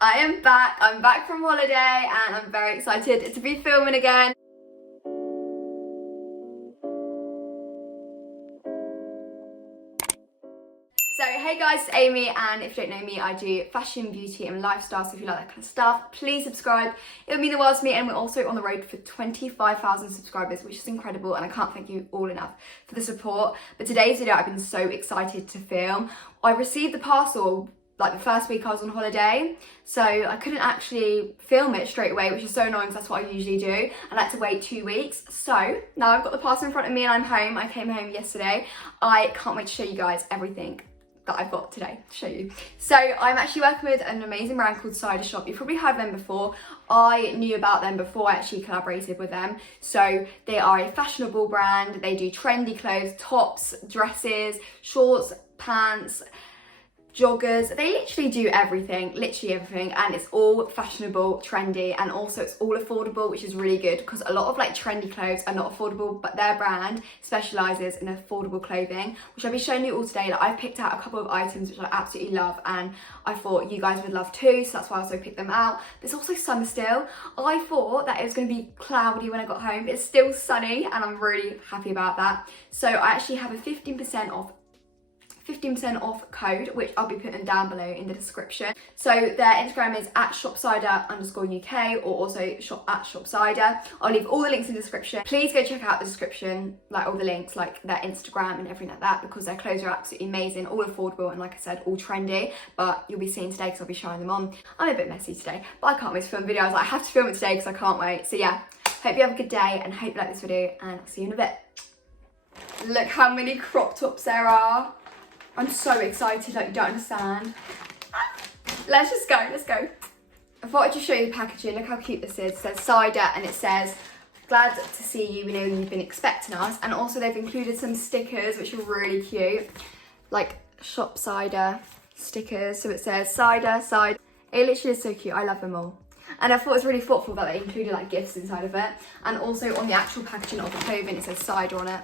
I am back. I'm back from holiday and I'm very excited to be filming again. So hey guys, it's Amy, and if you don't know me, I do fashion, beauty and lifestyle, so if you like that kind of stuff, please subscribe. It would mean the world to me, and we're also on the road for 25,000 subscribers, which is incredible, and I can't thank you all enough for the support. But today's video I've been so excited to film. I received the parcel like the first week I was on holiday, so I couldn't actually film it straight away, which is so annoying because that's what I usually do. I had to wait 2 weeks. So now I've got the parcel in front of me and I'm home. I came home yesterday. I can't wait to show you guys everything that I've got today to show you. So I'm actually working with an amazing brand called Cider Shop. You've probably heard of them before. I knew about them before I actually collaborated with them. So they are a fashionable brand. They do trendy clothes, tops, dresses, shorts, pants, joggers. They literally do everything, and it's all fashionable, trendy, and also it's all affordable, which is really good because a lot of like trendy clothes are not affordable, but their brand specializes in affordable clothing, which I'll be showing you all today. Like, I've picked out a couple of items which I absolutely love and I thought you guys would love too, so that's why I also picked them out. There's also sun still. I thought that it was going to be cloudy when I got home, but it's still sunny and I'm really happy about that. So I actually have a 15% off code, which I'll be putting down below in the description. So their Instagram is at Shopcider_UK, or also shop at Shopcider. I'll leave all the links in the description. Please go check out the description, like all the links, like their Instagram and everything like that, because their clothes are absolutely amazing, all affordable, and like I said, all trendy. But you'll be seeing today because I'll be showing them on. I'm a bit messy today, but I can't wait to film videos. I have to film it today because I can't wait. So yeah, hope you have a good day and hope you like this video, and I'll see you in a bit. Look how many crop tops there are. I'm so excited, like you don't understand. Let's just go, let's go. I thought I'd just show you the packaging. Look how cute this is. It says Cider and it says, glad to see you, we know you've been expecting us. And also they've included some stickers which are really cute. Like Shopcider stickers. So it says Cider, Cider. It literally is so cute, I love them all. And I thought it was really thoughtful that they included like gifts inside of it. And also on the actual packaging of the clothing it says Cider on it.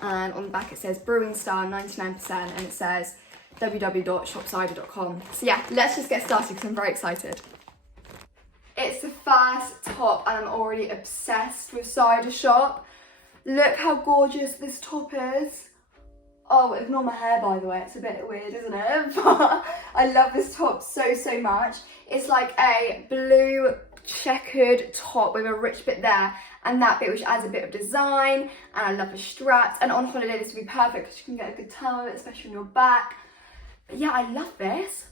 And on the back it says Brewing Star 99%, and it says www.shopcider.com. So yeah, let's just get started because I'm very excited. It's the first top and I'm already obsessed with Cider Shop. Look how gorgeous this top is. Oh, ignore my hair by the way, it's a bit weird, isn't it? But I love this top so much. It's like a blue checkered top with a rich bit there and that bit which adds a bit of design, and I love the straps, and on holiday this would be perfect because you can get a good time with it, especially on your back. But yeah, I love this.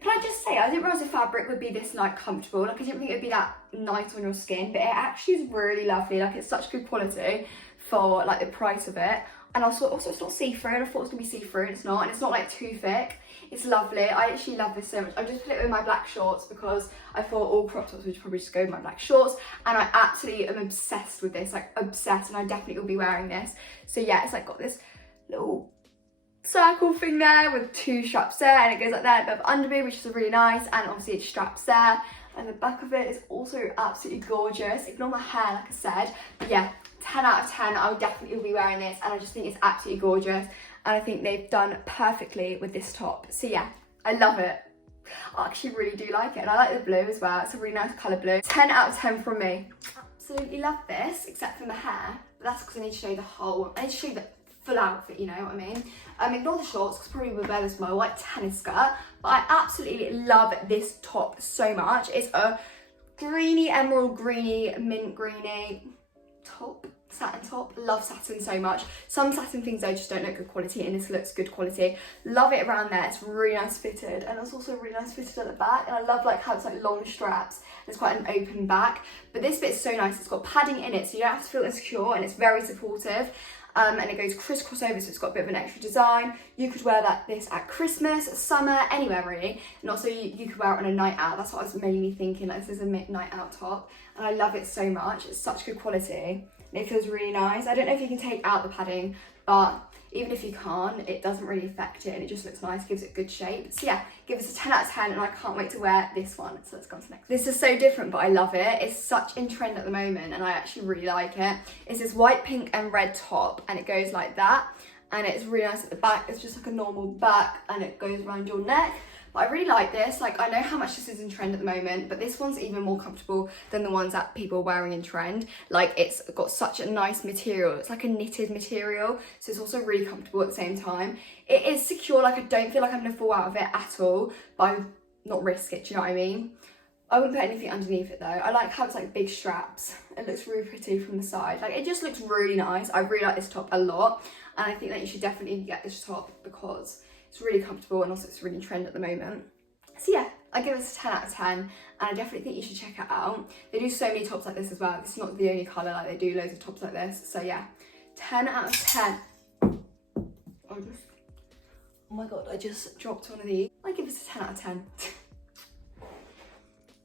Can I just say, I didn't realise the fabric would be this like comfortable. Like I didn't think it would be that nice on your skin, but it actually is really lovely. Like it's such good quality for like the price of it. And also it's not see-through, and I thought it was going to be see-through, and it's not. And it's not like too thick. It's lovely. I actually love this so much. I just put it with my black shorts because I thought all crop tops would probably just go with my black shorts. And I absolutely am obsessed with this, like obsessed. And I definitely will be wearing this. So yeah, it's like got this little circle thing there with 2 straps there, and it goes like that, a bit of underboob, which is really nice, and obviously it straps there. And the back of it is also absolutely gorgeous. Ignore my hair, like I said. But yeah, 10 out of 10. I would definitely be wearing this, and I just think it's absolutely gorgeous. And I think they've done perfectly with this top. So yeah, I love it. I actually really do like it. And I like the blue as well. It's a really nice colour blue. 10 out of 10 from me. Absolutely love this, except for the hair. But that's because I need to show you the whole, I need to show you the full outfit, you know what I mean? Ignore the shorts because probably would wear this with my white tennis skirt. But I absolutely love this top so much. It's a greeny, emerald greeny, mint greeny top. Satin top. Love satin so much. Some satin things though just don't look good quality, and this looks good quality. Love it around there. It's really nice fitted, and it's also really nice fitted at the back, and I love like how it's like long straps. It's quite an open back, but this bit's so nice. It's got padding in it so you don't have to feel insecure, and it's very supportive. And it goes crisscross over, so it's got a bit of an extra design. You could wear this at Christmas, summer, anywhere really. And also you could wear it on a night out. That's what I was mainly thinking, like this is a night out top. And I love it so much. It's such good quality. And it feels really nice. I don't know if you can take out the padding, but even if you can't, it doesn't really affect it, and it just looks nice, gives it good shape. So yeah, give us a 10 out of 10, and I can't wait to wear this one. So let's go on to the next. This is so different, but I love it. It's such in trend at the moment, and I actually really like it. It's this white, pink and red top, and it goes like that, and it's really nice at the back. It's just like a normal back, and it goes around your neck. but I really like this. Like, I know how much this is in trend at the moment, but this one's even more comfortable than the ones that people are wearing in trend. Like, it's got such a nice material. It's like a knitted material, so it's also really comfortable at the same time. It is secure. Like, I don't feel like I'm gonna fall out of it at all, but I not risk it, do you know what I mean? I wouldn't put anything underneath it though. I like how it's like big straps. It looks really pretty from the side. Like, it just looks really nice. I really like this top a lot, and I think that you should definitely get this top because it's really comfortable and also it's really in trend at the moment. So yeah, I give this a 10 out of 10, and I definitely think you should check it out. They do so many tops like this as well. This is not the only colour, like they do loads of tops like this. So yeah, 10 out of 10. Oh my god, I just dropped one of these. I give this a 10 out of 10.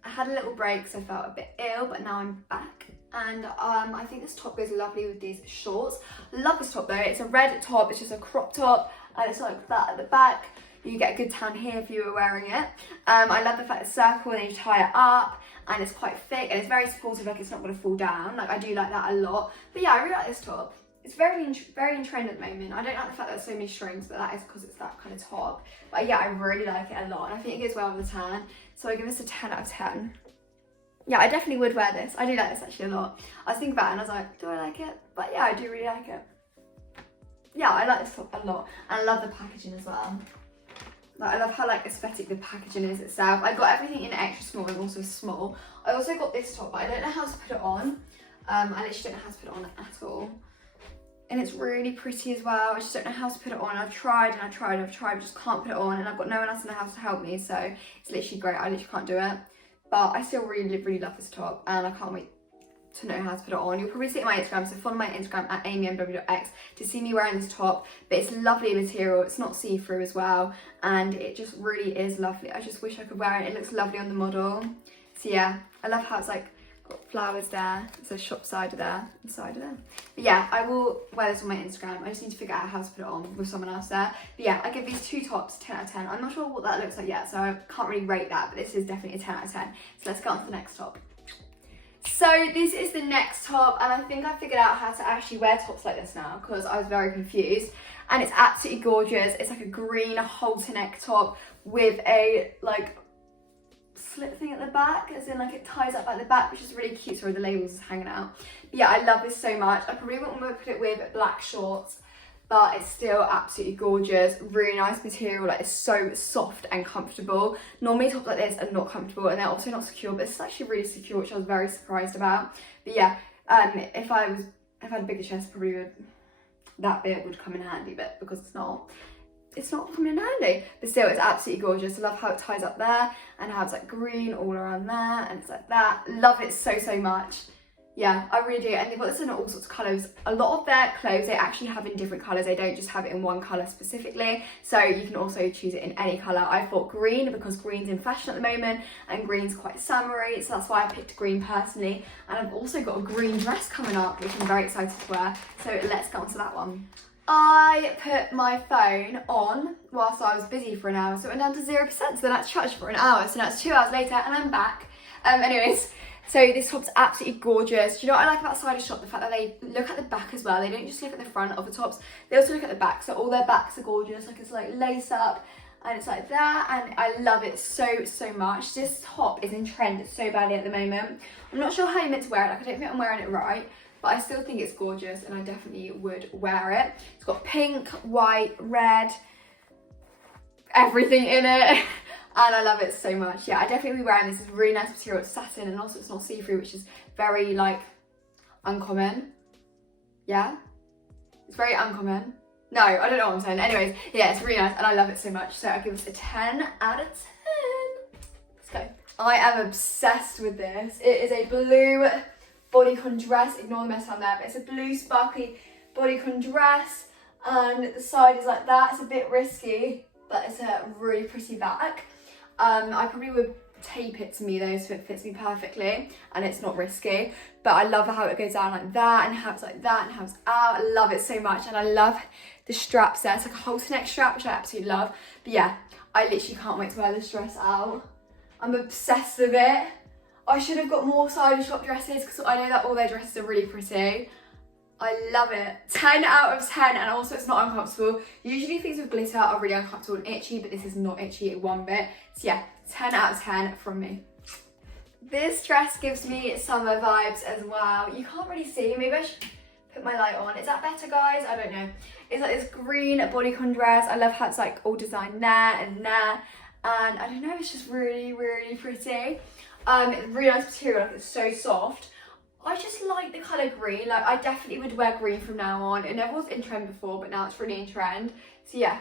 I had a little break because I felt a bit ill, but now I'm back. And I think this top goes lovely with these shorts. Love this top though. It's a red top, it's just a crop top, and it's like that at the back. You get a good tan here if you were wearing it. I love the fact it's circle and you tie it up, and it's quite thick and it's very supportive, like it's not going to fall down. Like, I do like that a lot. But yeah, I really like this top. It's very in trend at the moment. I don't like the fact that there's so many strings, but that is because it's that kind of top. But yeah, I really like it a lot, and I think it goes well with the tan. So I give this a 10 out of 10. Yeah, I definitely would wear this. I do like this actually a lot. I was thinking about it and I was like, do I like it? But yeah, I do really like it. Yeah, I like this top a lot. And I love the packaging as well. Like, I love how like aesthetic the packaging is itself. I got everything in extra small and also small. I also got this top, but I don't know how to put it on. I literally don't know how to put it on at all. And it's really pretty as well. I just don't know how to put it on. I've tried and I've tried, I just can't put it on, and I've got no one else in the house to help me, so it's literally great. I literally can't do it. But I still really love this top, and I can't wait to know how to put it on. You'll probably see it on my Instagram, so follow my Instagram at amymw.x to see me wearing this top. But it's lovely material, it's not see-through as well, and it just really is lovely. I just wish I could wear it. It looks lovely on the model. So yeah, I love how it's like got flowers there. It's a Shopcider there, and cider there. But yeah, I will wear this on my Instagram. I just need to figure out how to put it on with someone else there. But yeah, I give these two tops 10 out of 10. I'm not sure what that looks like yet, so I can't really rate that, but this is definitely a 10 out of 10. So let's go on to the next top. So this is the next top, and I think I figured out how to actually wear tops like this now because I was very confused, and it's absolutely gorgeous. It's like a green halter neck top with a like slip thing at the back, as in like it ties up at the back, which is really cute. Sorry, the label's just hanging out. But yeah, I love this so much. I probably wouldn't want to put it with black shorts, but it's still absolutely gorgeous. Really nice material, like it's so soft and comfortable. Normally tops like this are not comfortable and they're also not secure, but it's actually really secure, which I was very surprised about. But yeah, if I had a bigger chest, probably that bit would come in handy, but because it's not coming in handy. But still, it's absolutely gorgeous. I love how it ties up there and how it's like green all around there, and it's like that. Love it so much. Yeah, I really do. And they've got this in all sorts of colours. A lot of their clothes they actually have in different colours. They don't just have it in one colour specifically. So you can also choose it in any colour. I thought green because green's in fashion at the moment and green's quite summery. So that's why I picked green personally. And I've also got a green dress coming up, which I'm very excited to wear. So let's go on to that one. I put my phone on whilst I was busy for an hour. So it went down to 0%. So then I had to charge for an hour. So now it's 2 hours later and I'm back. Anyways. So this top's absolutely gorgeous. Do you know what I like about Cider Shop? The fact that they look at the back as well. They don't just look at the front of the tops. They also look at the back. So all their backs are gorgeous. Like it's like lace up and it's like that. And I love it so much. This top is in trend so badly at the moment. I'm not sure how you're meant to wear it. Like I don't think I'm wearing it right. But I still think it's gorgeous and I definitely would wear it. It's got pink, white, red, everything in it. And I love it so much. Yeah, I definitely be wearing this. It's really nice material. It's satin and also it's not see-through, which is very like uncommon. Yeah, it's very uncommon. No, I don't know what I'm saying. Anyways, yeah, it's really nice and I love it so much. So I give this a 10 out of 10. Let's go. I am obsessed with this. It is a blue bodycon dress. Ignore the mess on there, but it's a blue sparkly bodycon dress and the side is like that. It's a bit risky, but it's a really pretty back. I probably would tape it to me though so it fits me perfectly and it's not risky, but I love how it goes down like that and how it's like that and how it's out. I love it so much and I love the straps there. It's like a halter neck strap, which I absolutely love. But yeah, I literally can't wait to wear this dress out. I'm obsessed with it. I should have got more Cider Shop dresses because I know that all their dresses are really pretty. I love it. 10 out of 10, and also it's not uncomfortable. Usually things with glitter are really uncomfortable and itchy, but this is not itchy one bit. So yeah, 10 out of 10 from me. This dress gives me summer vibes as well. You can't really see, maybe I should put my light on. Is that better, guys? I don't know. It's like this green bodycon dress. I love how it's like all designed there and there. And I don't know, it's just really, really pretty. It's really nice material, like it's so soft. I just like the colour green. Like I definitely would wear green from now on. It never was in trend before, but now it's really in trend. So yeah,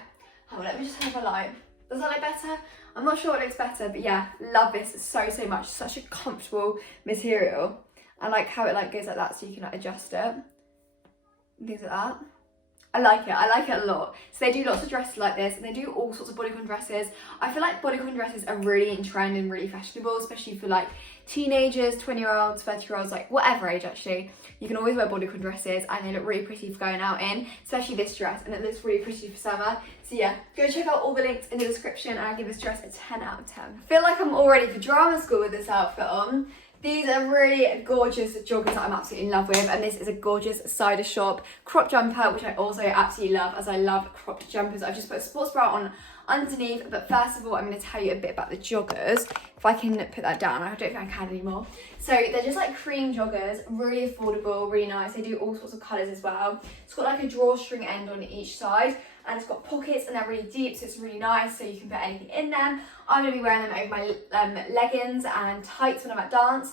let me just have a light. Does that look better? I'm not sure it looks better, but yeah, love this so much. Such a comfortable material. I like how it like goes like that so you can like adjust it. Things like that. I like it a lot. So they do lots of dresses like this, and they do all sorts of bodycon dresses. I feel like bodycon dresses are really in trend and really fashionable, especially for like teenagers, 20-year-olds, 30-year-olds, like whatever age actually. You can always wear bodycon dresses and they look really pretty for going out in, especially this dress, and it looks really pretty for summer. So yeah, go check out all the links in the description, and I'll give this dress a 10 out of 10. I feel like I'm all ready for drama school with this outfit on. These are really gorgeous joggers that I'm absolutely in love with, and this is a gorgeous Cider Shop crop jumper, which I also absolutely love, as I love cropped jumpers. I've just put a sports bra on underneath, but first of all, I'm going to tell you a bit about the joggers. If I can put that down, I don't think I can anymore. So they're just like cream joggers, really affordable, really nice. They do all sorts of colours as well. It's got like a drawstring end on each side, and it's got pockets, and they're really deep, so it's really nice, so you can put anything in them. I'm going to be wearing them over my leggings and tights when I'm at dance,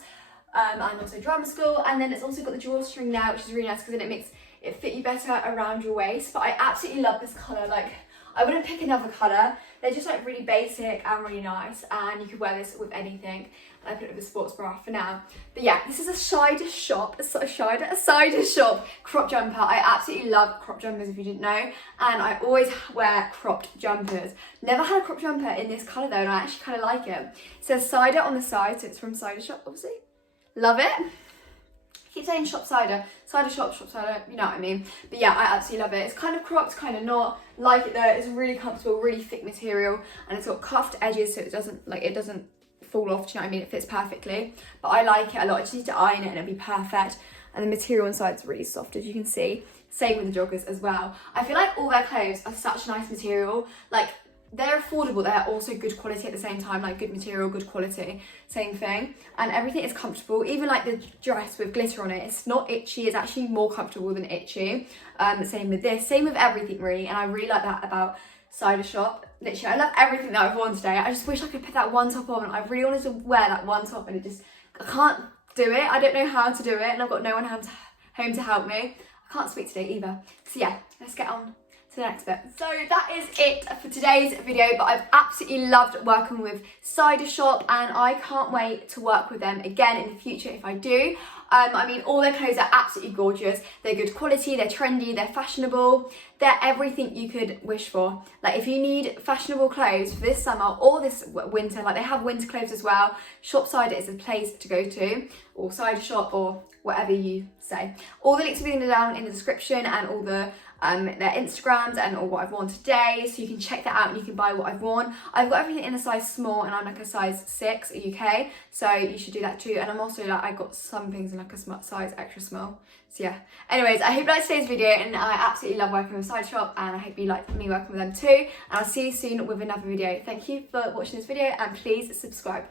and also drama school. And then it's also got the drawstring there, which is really nice because then it makes it fit you better around your waist. But I absolutely love this colour. Like, I wouldn't pick another colour. They're just like really basic and really nice, and you could wear this with anything. I put it with a sports bra for now. But yeah, this is a Cider Shop, a Cider Shop crop jumper. I absolutely love crop jumpers, if you didn't know, and I always wear cropped jumpers. Never had a crop jumper in this colour though, and I actually kind of like it. It says Cider on the side, so it's from Cider Shop, obviously. Love it. I keep saying Shopcider, Cider Shop, Shopcider, you know what I mean. But yeah, I absolutely love it. It's kind of cropped, kind of not. Like it though. It's really comfortable, really thick material, and it's got cuffed edges, so it doesn't fall off. Do you know what I mean? It fits perfectly. But I like it a lot. I just need to iron it and it'll be perfect. And the material inside is really soft, as you can see. Same with the joggers as well. I feel like all their clothes are such a nice material. Like, they're affordable, they're also good quality at the same time, like good material, good quality, same thing. And everything is comfortable, even like the dress with glitter on it, it's not itchy, it's actually more comfortable than itchy. Same with this, same with everything really, and I really like that about Cider Shop. Literally, I love everything that I've worn today. I just wish I could put that one top on. I really wanted to wear that one top, and I can't do it. I don't know how to do it, and I've got no one home to help me. I can't speak today either. So yeah, let's get on to the next bit. So that is it for today's video, but I've absolutely loved working with Cider Shop, and I can't wait to work with them again in the future if I do. I mean, all their clothes are absolutely gorgeous. They're good quality, they're trendy, they're fashionable. They're everything you could wish for. Like, if you need fashionable clothes for this summer or this winter, like they have winter clothes as well, Shopcider is the place to go to, or Cider Shop, or whatever you say. All the links will be down in the description, and all the their Instagrams and all what I've worn today, so you can check that out and you can buy what I've worn. I've got everything in a size small, and I'm like a size 6 UK, so you should do that too. And I'm also like, I got some things in like a size extra small. So yeah, anyways, I hope you liked today's video, and I absolutely love working with Cider Shop, and I hope you liked me working with them too, and I'll see you soon with another video. Thank you for watching this video, and please subscribe.